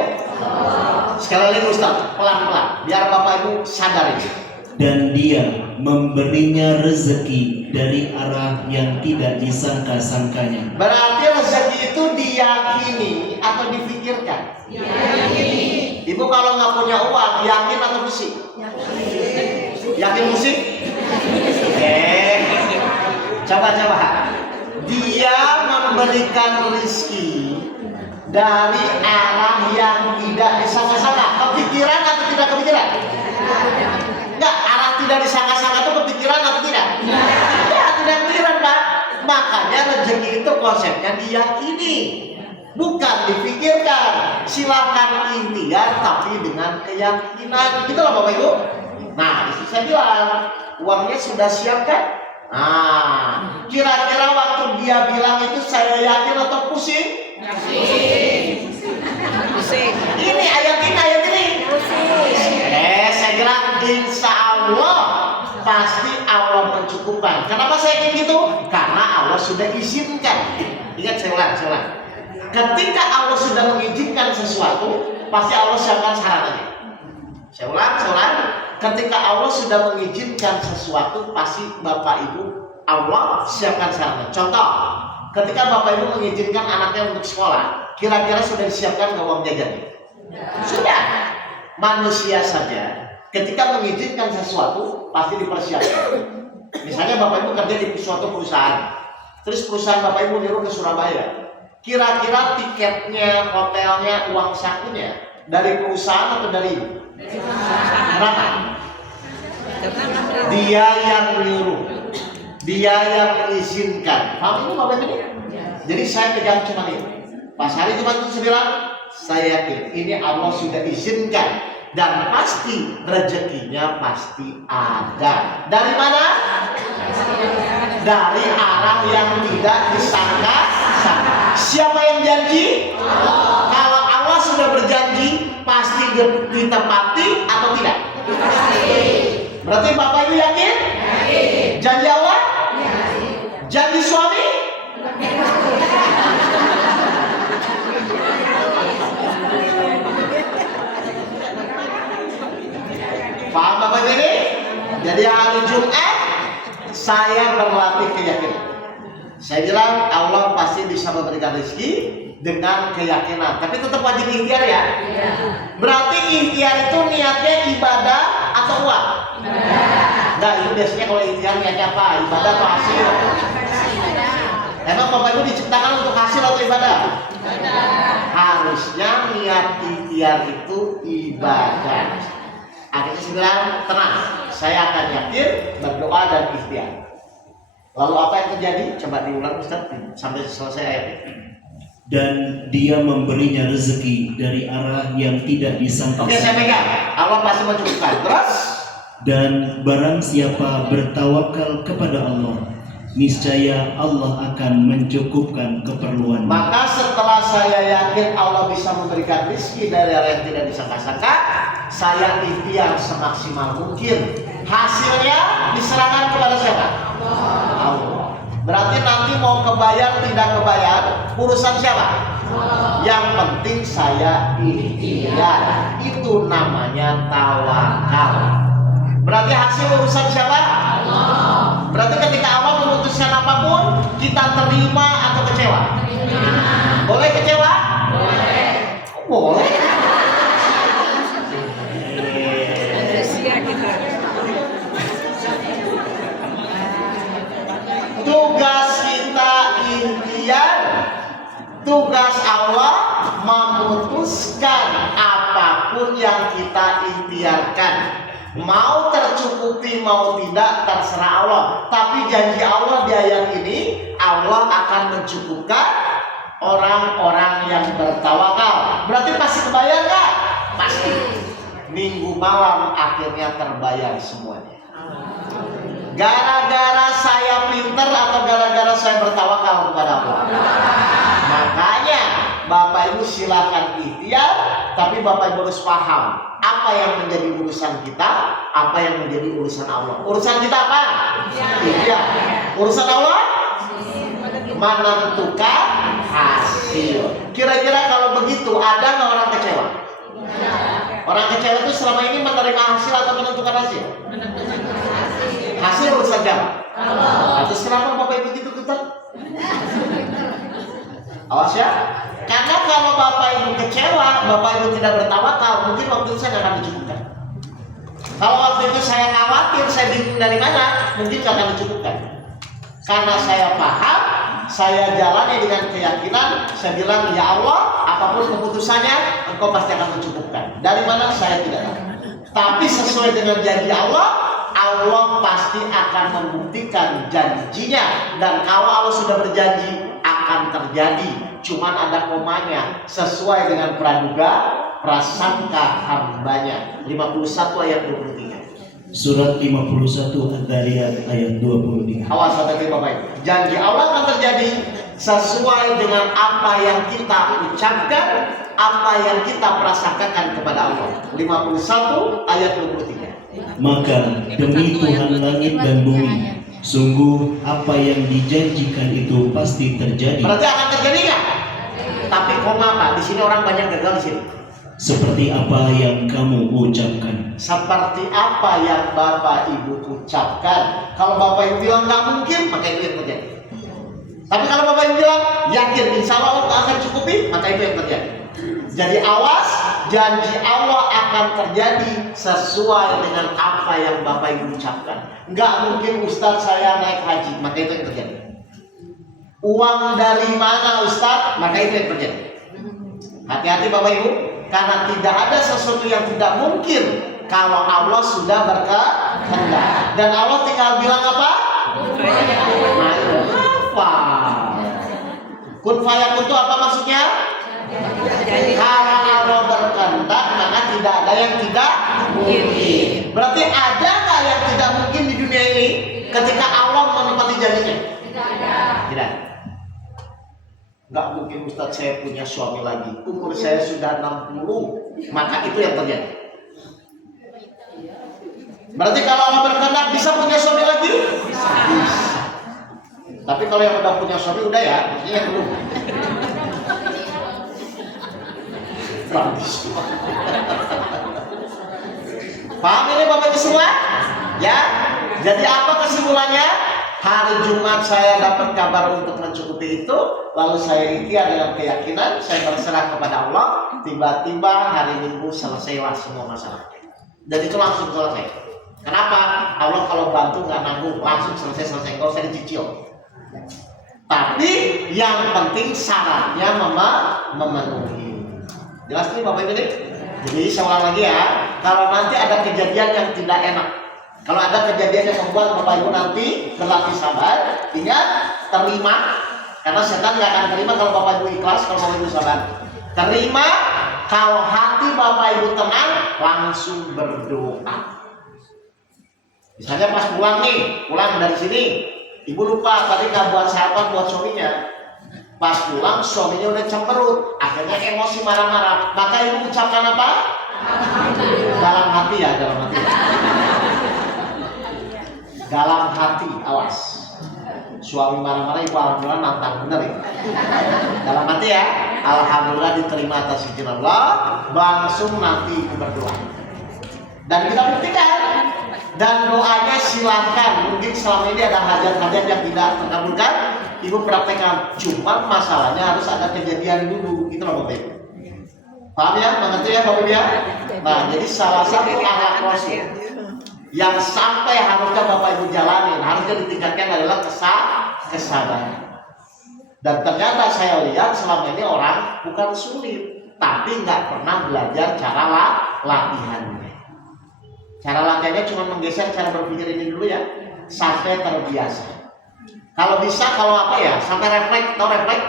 Sekali lagi Ustaz, pelan-pelan biar Bapak Ibu sadar ini. Dan dia memberinya rezeki dari arah yang tidak disangka-sangkanya. Berarti rezeki itu diyakini atau difikirkan? Diyakini. Ibu kalau nggak punya uang, yakin atau musik? Yakin musik? Coba. Dia memberikan rezeki dari arah yang tidak disangka-sangka. Kepikiran atau tidak kepikiran? Enggak, arah tidak disangka-sangka itu kepikiran atau tidak? Enggak, tidak kepikiran Pak. Makanya rezeki itu konsepnya diyakini, bukan dipikirkan. Silakan ikhtiar tapi dengan keyakinan. Gitu loh Bapak Ibu. Nah, istri saya bilang, uangnya sudah siap kan? Nah, kira-kira waktu dia bilang itu saya yakin atau pusing? Pusing. Ini ayat ini. Saya bilang insya Allah pasti Allah mencukupkan. Kenapa saya yakin gitu? Karena Allah sudah izinkan. Ingat saya ulang. Ketika Allah sudah mengizinkan sesuatu, pasti Allah siapkan syaratnya. Saya ulang. Ketika Allah sudah mengizinkan sesuatu, pasti Bapak Ibu Allah siapkan syaratnya. Contoh, ketika Bapak Ibu mengizinkan anaknya untuk sekolah, kira-kira sudah disiapkan nggak uang jajan? Sudah. Manusia saja, ketika mengizinkan sesuatu, pasti dipersiapkan. Misalnya Bapak Ibu kerja di suatu perusahaan, terus perusahaan Bapak Ibu nyuruh ke Surabaya. Kira-kira tiketnya, hotelnya, uang sakunya dari perusahaan atau dari ibu? Berapa? Dia yang nyuruh, dia yang mengizinkan. Paham ini Bapak Ibu? Jadi saya pegang cuma ini. Pas hari Jumat itu saya bilang, saya yakin ini Allah sudah izinkan dan pasti rezekinya pasti ada. Dari mana? Dari arah yang tidak disangka-sangka. Siapa yang janji? Allah. Kalau Allah sudah berjanji, pasti ditepati atau tidak? Pasti. Berarti Bapak Ibu yakin? Yakin. Janji Allah? Yakin. Janji suami? Jadi hari Jumat saya berlatih keyakinan. Saya bilang Allah pasti bisa memberikan rezeki dengan keyakinan, tapi tetap wajib ikhtiar ya. Berarti ikhtiar itu niatnya ibadah atau uang? Nah, itu biasanya kalau ikhtiar niatnya apa? Ibadah atau hasil? Emang Bapak Ibu diciptakan untuk hasil atau ibadah? Harusnya niat ikhtiar itu ibadah. Akhirnya saya bilang, tenang, saya akan yakin, berdoa dan ikhtiar. Lalu apa yang terjadi? Coba diulang Ustaz sampai selesai ayatnya. Dan dia memberinya rezeki dari arah yang tidak disangka. Oke, saya pegang. Allah pasti mencukupkan. Terus? Dan barang siapa bertawakal kepada Allah, niscaya Allah akan mencukupkan keperluan. Maka setelah saya yakin Allah bisa memberikan rezeki dari arah yang tidak disangka-sangka, saya ikhtiar semaksimal mungkin. Hasilnya diserahkan kepada siapa? Allah. Berarti nanti mau kebayar tidak kebayar urusan siapa? Yang penting saya ikhtiar. Itu namanya tawakal. Berarti hasil urusan siapa? Allah. Berarti ketika Allah memutuskan apapun, kita terima atau kecewa? Boleh kecewa? Boleh. Tugas kita ikhtiar, tugas Allah memutuskan apapun yang kita ikhtiarkan. Mau tercukupi mau tidak terserah Allah. Tapi janji Allah di ayat ini, Allah akan mencukupkan orang-orang yang bertawakal. Berarti pasti kebayar kan? Pasti. Minggu malam akhirnya terbayar semuanya. Gara-gara saya pinter atau gara-gara saya bertawakal kepada Allah? Makanya Bapak Ibu silakan ikhtiar, tapi Bapak Ibu harus paham apa yang menjadi urusan kita, apa yang menjadi urusan Allah. Urusan kita apa? Ikhtiar. Urusan Allah? Menentukan hasil. Kira-kira kalau begitu ada nggak orang kecewa? Orang kecewa itu selama ini menerima hasil atau menentukan hasil? Hasil urusan siapa? Terus kenapa Bapak Ibu gitu ketat? Awas ya. Karena kalau Bapak Ibu kecewa, Bapak Ibu tidak bertawakal, mungkin waktu itu saya nggak akan dicukupkan. Kalau waktu itu saya khawatir, saya bingung dari mana, mungkin nggak akan dicukupkan. Karena saya paham, saya jalani dengan keyakinan, saya bilang ya Allah, apapun keputusannya, Engkau pasti akan mencukupkan. Dari mana saya tidak tahu. Tapi sesuai dengan janji Allah, Allah pasti akan membuktikan janjinya. Dan kalau Allah sudah berjanji, akan terjadi. Cuman ada komanya, sesuai dengan praduga prasangka hambanya. 51 ayat 23. Surat 51 Ad-Dariyat ayat 23. Awas hati-hati Bapak Ibu. Janji Allah akan terjadi sesuai dengan apa yang kita ucapkan, apa yang kita prasangkakan kepada Allah. 51 ayat 23. Maka demi Tuhan langit dan bumi, sungguh apa yang dijanjikan itu pasti terjadi. Berarti akan terjadi nggak? Tapi koma Pak, di sini orang banyak gagal di sini. Seperti apa yang kamu ucapkan. Seperti apa yang Bapak Ibu ucapkan. Kalau Bapak Ibu bilang nggak mungkin, maka itu yang terjadi. Tapi kalau Bapak Ibu bilang yakin, insya Allah akan cukupi, maka itu yang terjadi. Jadi awas, janji Allah akan terjadi sesuai dengan apa yang Bapak Ibu ucapkan. Nggak mungkin Ustadz saya naik haji, maka itu yang terjadi. Uang dari mana Ustadz, maka itu yang terjadi. Hati-hati Bapak Ibu, karena tidak ada sesuatu yang tidak mungkin kalau Allah sudah berkehendak. Dan Allah tinggal bilang apa? Apa? Kun fayakun itu apa maksudnya? Karena Allah berkehendak, maka tidak ada yang tidak mungkin. Berarti ada nggak yang tidak mungkin di dunia ini ketika Allah menepati janjinya? Tidak. Nggak mungkin Ustadz saya punya suami lagi, umur saya sudah 60, maka itu yang terjadi. Berarti kalau Allah berkehendak bisa punya suami lagi? Bisa. Tapi kalau yang udah punya suami udah ya, maksudnya yang belum. Paham ini Bapak Ibu semua? Ya, jadi apa kesimpulannya? Hari Jumat saya dapat kabar untuk mencukupi itu, lalu saya ikhtiar dengan keyakinan, saya berserah kepada Allah. Tiba-tiba hari Minggu selesailah semua masalah. Dan itu langsung selesai. Kenapa? Allah kalau bantu nggak nanggung, langsung selesai, nggak usah dicicil. Tapi yang penting syaratnya memenuhi. Jelas nih Bapak Ibu nih? Jadi saya ulang lagi ya, kalau nanti ada kejadian yang tidak enak, kalau ada kejadian yang membuat Bapak Ibu nanti berlatih sabar, ingat terima, karena setan nggak akan terima kalau Bapak Ibu ikhlas, kalau Bapak Ibu sabar. Terima, kalau hati Bapak Ibu tenang, langsung berdoa. Misalnya pas pulang dari sini, Ibu lupa tadi nggak buat sarapan buat suaminya. Pas pulang suaminya udah cemberut, akhirnya emosi marah-marah. Maka Ibu ucapkan apa? Dalam hati ya, dalam hati. Dalam hati, awas. Suami marah-marah, Ibu alhamdulillah nantang bener ya. Dalam hati ya, alhamdulillah diterima atas izin Allah. Langsung nanti Ibu berdoa. Dan kita buktikan. Dan doanya silahkan. Mungkin selama ini ada hajat-hajat yang tidak terkabulkan, Ibu praktekkan. Cuma masalahnya harus ada kejadian dulu. Itu loh Bapak Ibu. Paham ya? Mengerti ya Bapak Ibu ya? Nah, jadi salah satu akhlak Rasul yang sampai harusnya Bapak Ibu jalanin, harusnya ditingkatkan adalah kesabaran. Dan ternyata saya lihat selama ini orang bukan sulit, tapi nggak pernah belajar cara latihannya. Cara latihannya cuma menggeser cara berpikir ini dulu ya, sampai terbiasa. Kalau bisa, kalau apa ya, sampai refleks, tahu refleks?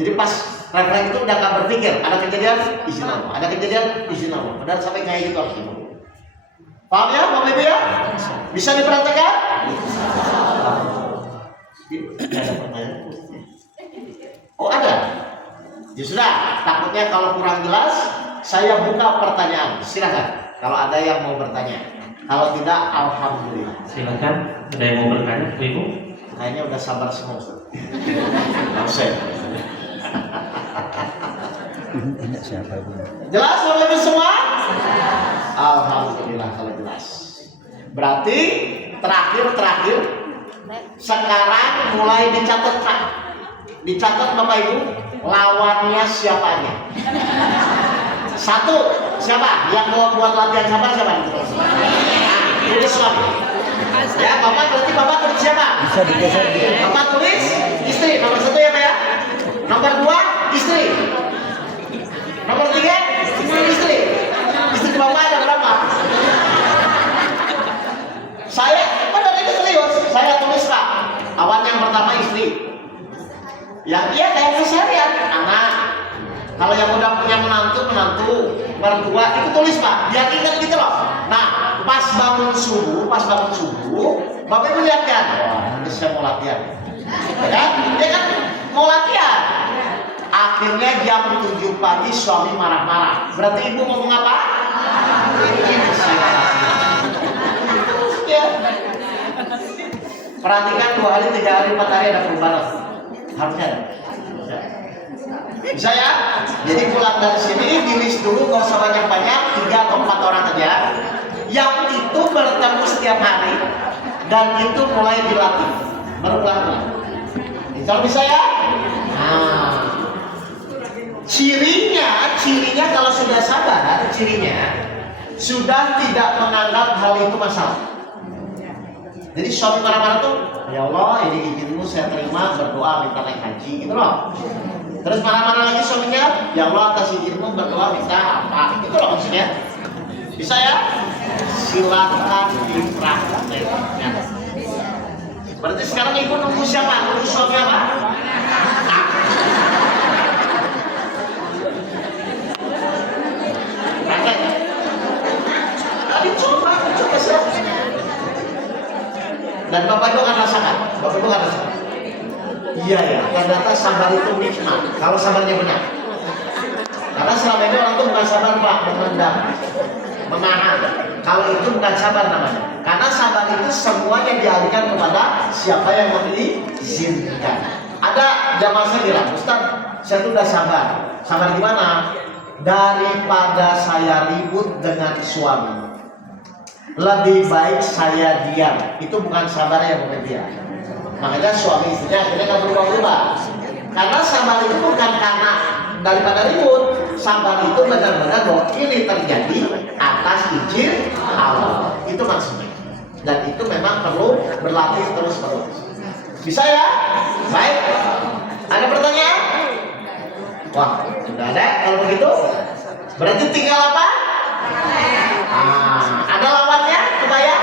Jadi pas refleks itu udah nggak berpikir, ada kejadian izin Allah, ada kejadian izin Allah, dan sampai kayak gitu harus Ibu. Paham ya Bapak Ibu ya? Bisa dipraktekkan? Ada pertanyaan? Oh ada? Ya sudah, takutnya kalau kurang jelas, saya buka pertanyaan. Silakan. Kalau ada yang mau bertanya, kalau tidak, alhamdulillah. Silakan, ada yang mau bertanya, Ibu? Kayaknya udah sabar semua, Ustaz. Jelas Bapak Ibu semua? Alhamdulillah kalau jelas. Berarti terakhir sekarang mulai dicatat Pak. Dicatat Bapak Ibu, lawannya siapanya. Satu, siapa? Yang mau buat latihan sabar siapa? Tulis suami. Ya, Bapak berarti Bapak tulis siapa? Bisa digeser gitu. Bapak tulis istri, nomor satu ya Pak ya. Nomor dua, istri. Nomor tiga, istri. Istri Bapak ada berapa? Saya, benar ini serius. Saya tulis Pak. Awan yang pertama istri. Yang iya kayak syariat, anak. Kalau yang udah punya menantu, mertua itu tulis Pak, biar ingat gitu loh. Nah, pas bangun subuh, Bapak Ibu lihat kan, wah ini saya mau latihan, ya kan mau latihan. Akhirnya jam 7 pagi suami marah-marah. Berarti Ibu ngomong apa? Ya. Perhatikan 2 hari, 3 hari, 4 hari ada perubahan. Harusnya ada. Bisa ya? Jadi pulang dari sini, dilis dulu, gak usah banyak-banyak, 3 atau 4 orang aja. Yang itu bertemu setiap hari, dan itu mulai dilatih berulang-ulang. Kalau bisa ya? Nah, cirinya kalau sudah sabar, sudah tidak menganggap hal itu masalah. Jadi suami marah-marah tuh, ya Allah ini izinmu saya terima, berdoa minta naik haji gitu loh. Terus marah-marah lagi suaminya, ya Allah atas izinmu berdoa minta apa, gitu loh maksudnya. Bisa ya? Silakan dipraktekkan. Berarti sekarang Ibu nunggu siapa? Nunggu suami apa? Praktek. Tadi coba siapa? Dan Bapak Ibu akan rasakan. Iya ya, ternyata sabar itu nikmat. Kalau sabarnya benar. Karena selama ini orang itu bukan sabar Pak, memendam, menahan. Kalau itu bukan sabar namanya. Karena sabar itu semuanya dialihkan kepada siapa yang mengizinkan. Ada jamaah saya bilang, Ustaz, saya tuh udah sabar. Sabar gimana? Daripada saya ribut dengan suami, lebih baik saya diam. Itu bukan sabar yang berbeda. Makanya suami istrinya akhirnya nggak berubah-ubah. Karena sabar itu bukan karena daripada ribut. Sabar itu benar-benar bahwa ini terjadi atas izin Allah. Itu maksudnya. Dan itu memang perlu berlatih terus-terus. Bisa ya? Baik. Ada pertanyaan? Wah, sudah ada. Kalau begitu, berarti tinggal apa? Ada lawannya, kebayang?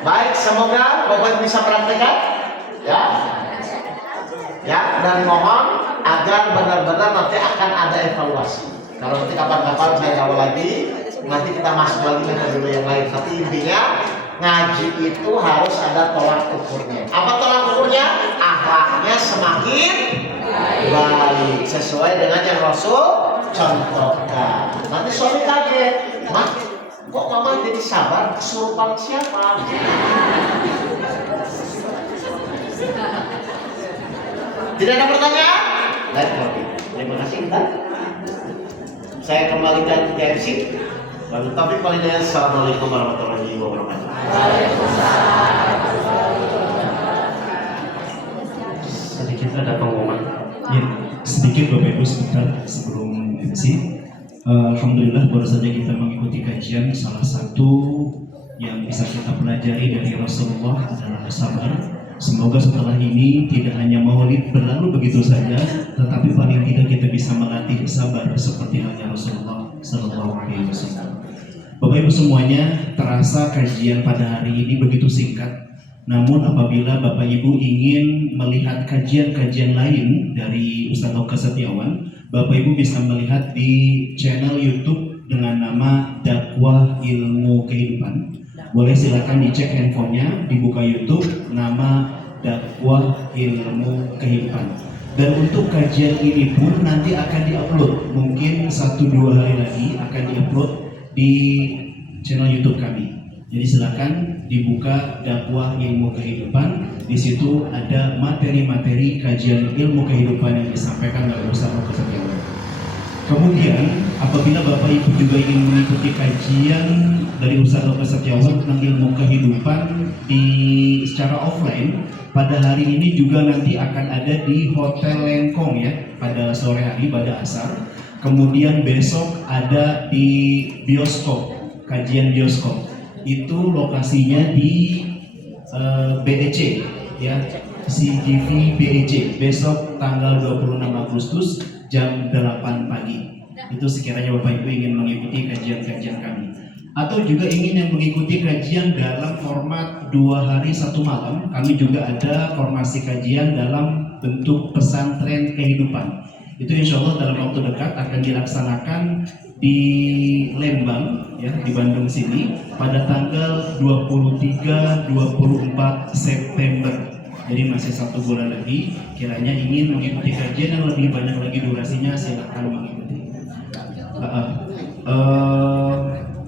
Baik, semoga Bapak bisa praktekkan, ya. Ya, dan mohon agar benar-benar nanti akan ada evaluasi. Kalau nanti kapan-kapan saya awal lagi, nanti kita masuk lagi ke dulu yang lain. Tapi intinya ngaji itu harus ada tolak ukurnya. Apa tolak ukurnya? Akhlaknya semakin baik sesuai dengan yang Rasul contohkan. Nanti suami kaget, Mak, kok mama jadi sabar? Kesurupan siapa? Tidak ada pertanyaan? Baik, terima kasih kita. Saya kembalikan ke MC. Lalu topik paling daya. Assalamualaikum warahmatullahi wabarakatuh. Sedikit ada pengumuman. Ya, sedikit Bapak Ibu sebentar sebelum MC. Alhamdulillah baru saja kita mengikuti kajian. Salah satu yang bisa kita pelajari dari Rasulullah adalah sabar. Semoga setelah ini tidak hanya maulid berlalu begitu saja, tetapi paling tidak kita bisa melatih sabar seperti halnya Rasulullah Sallallahu Alaihi Wasallam. Bapak Ibu semuanya, terasa kajian pada hari ini begitu singkat. Namun apabila Bapak Ibu ingin melihat kajian-kajian lain dari Ustaz Oka Setiawan, Bapak Ibu bisa melihat di channel YouTube dengan nama Dakwah Ilmu Kehidupan. Boleh silakan dicek handphonenya, dibuka YouTube, nama Dakwah Ilmu Kehidupan. Dan untuk kajian ini pun nanti akan diupload, mungkin 1-2 hari lagi akan diupload di channel YouTube kami. Jadi silakan dibuka Dakwah Ilmu Kehidupan. Di situ ada materi-materi kajian ilmu kehidupan yang disampaikan oleh Ustaz Oka Setiawan. Kemudian apabila Bapak Ibu juga ingin mengikuti kajian dari Ustaz Oka Setiawan tentang ilmu kehidupan secara offline, pada hari ini juga nanti akan ada di Hotel Lengkong ya pada sore hari pada asar. Kemudian besok ada di bioskop, kajian bioskop. Itu lokasinya di BEC ya, CGV BEC. Besok tanggal 26 Agustus jam 8 pagi. Itu sekiranya Bapak Ibu ingin mengikuti kajian-kajian kami, atau juga ingin yang mengikuti kajian dalam format 2 hari 1 malam, kami juga ada formasi kajian dalam bentuk pesantren kehidupan. Itu insya Allah dalam waktu dekat akan dilaksanakan di Lembang ya, di Bandung sini pada tanggal 23-24 September. Jadi masih 1 bulan lagi. Kiranya ingin mengikuti kajian yang lebih banyak lagi durasinya, silakan mengikuti.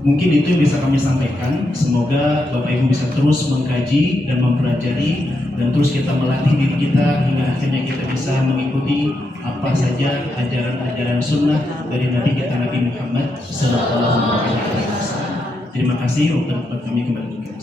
Mungkin itu yang bisa kami sampaikan. Semoga Bapak Ibu bisa terus mengkaji dan mempelajari, dan terus kita melatih diri kita hingga akhirnya kita bisa mengikuti apa saja ajaran-ajaran sunnah dari Nabi kita Nabi Muhammad Sallallahu Alaihi Wasallam. Terima kasih. Waktu kami kembali ke